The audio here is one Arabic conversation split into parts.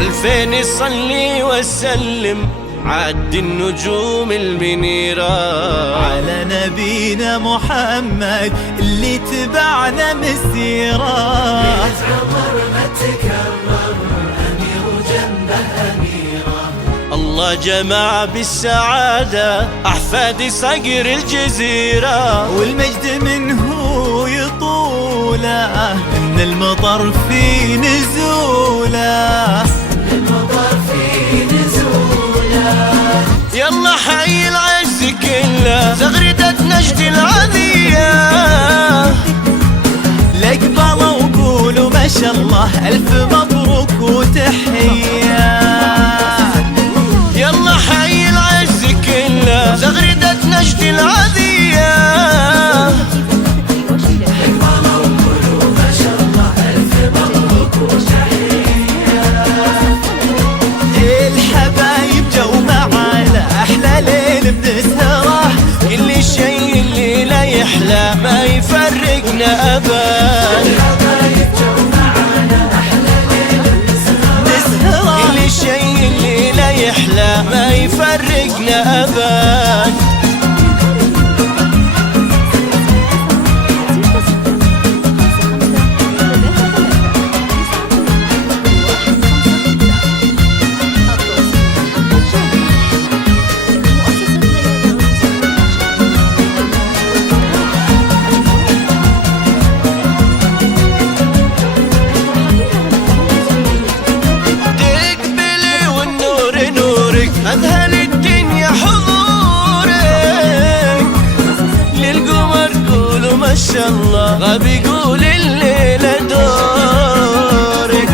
2000 صلي وسلم عد النجوم المنيرة على نبينا محمد اللي تبعنا مسيرة. بيت عمر ما تكرر أمير جنبه أميرة. الله جمع بالسعادة أحفاد صقر الجزيرة، والمجد منه يطوله من المطر في نزوله. يلا حي العز كله زغردة نجد العذية، لقبلوا وقولوا ما شاء الله ألف مبروك وتحية. يلا حي العز كله زغردة نجد العذية، لقبلوا وقولوا ما شاء الله ألف مبروك وتحية. الحبايب جو معانا أحلى ليل بنسهره، كل شيء اللي لا يحلى ما يفرقنا أبد. الحبايب جو معانا أحلى ليل نسهره، كل شيء اللي لا يحلى ما يفرقنا أبد. أذهل الدنيا حضورك، للقمر قولوا ما شاء الله غاب يقول الليلة دورك.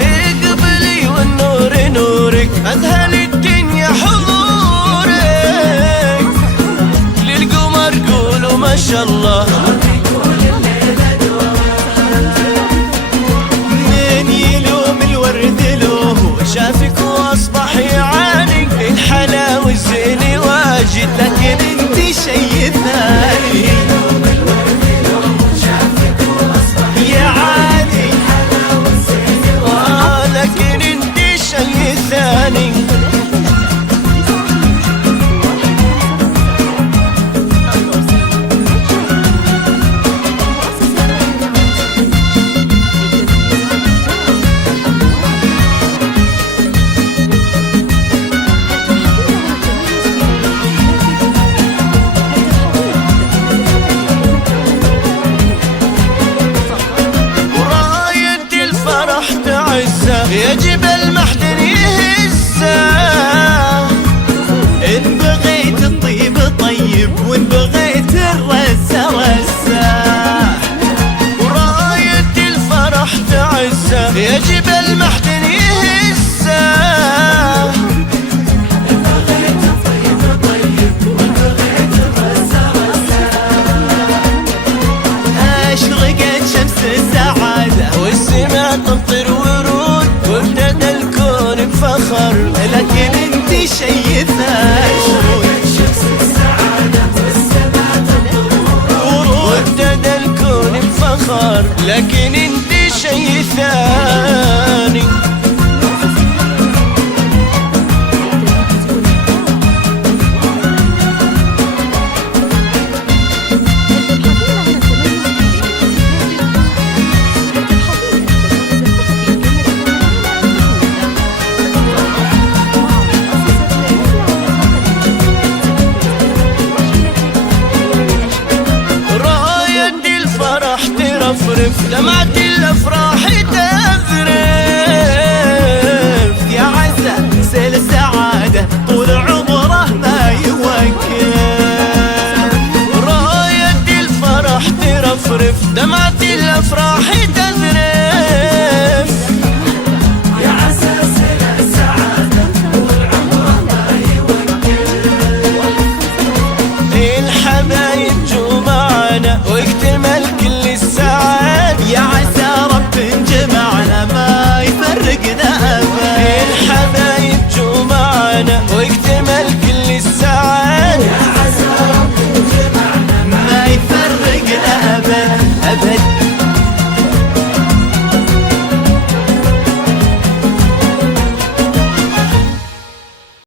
اقبلي والنور نورك أذهل الدنيا حضورك، للقمر قولوا ما شاء الله. من يلوم الورد له شافك واصبح يعاني، الحلا والزين واجد لكن انت شي ثاني. يعاني لكن انت شي ثاني. يجب المحضن يهزه، ان بغيت الطيب طيب وان بغيت الرزة رزة، وراية الفرح تعزه. يجب المحضن يهزه، إن بغيت الطيب طيب وإن بغيت الرزة رزة. اشرقت شمس السعادة والسماء تمطر ورود، وابتدى الكون بفخر لكن انت شي ثاني. شمس السعادة والسماء تمطر ورود، وابتدى الكون بفخر لكن انت شي ثاني. ترفرف دمعة الأفراح تذرف، يا عزة سيل السعادة طول عمره ما يوقف. راية الفرح ترفرف دمعة الأفراح تذرف، يا عسى سيل السعادة طول عمره ما يوقف. الحبايب جو معنا واكتمل كل السعادة، يا عسى رب جمعنا ما يفرقنا أبد. الحبايب جو معنا واكتمل كل السعادة، يا عسى رب جمعنا ما يفرقنا أبد أبد.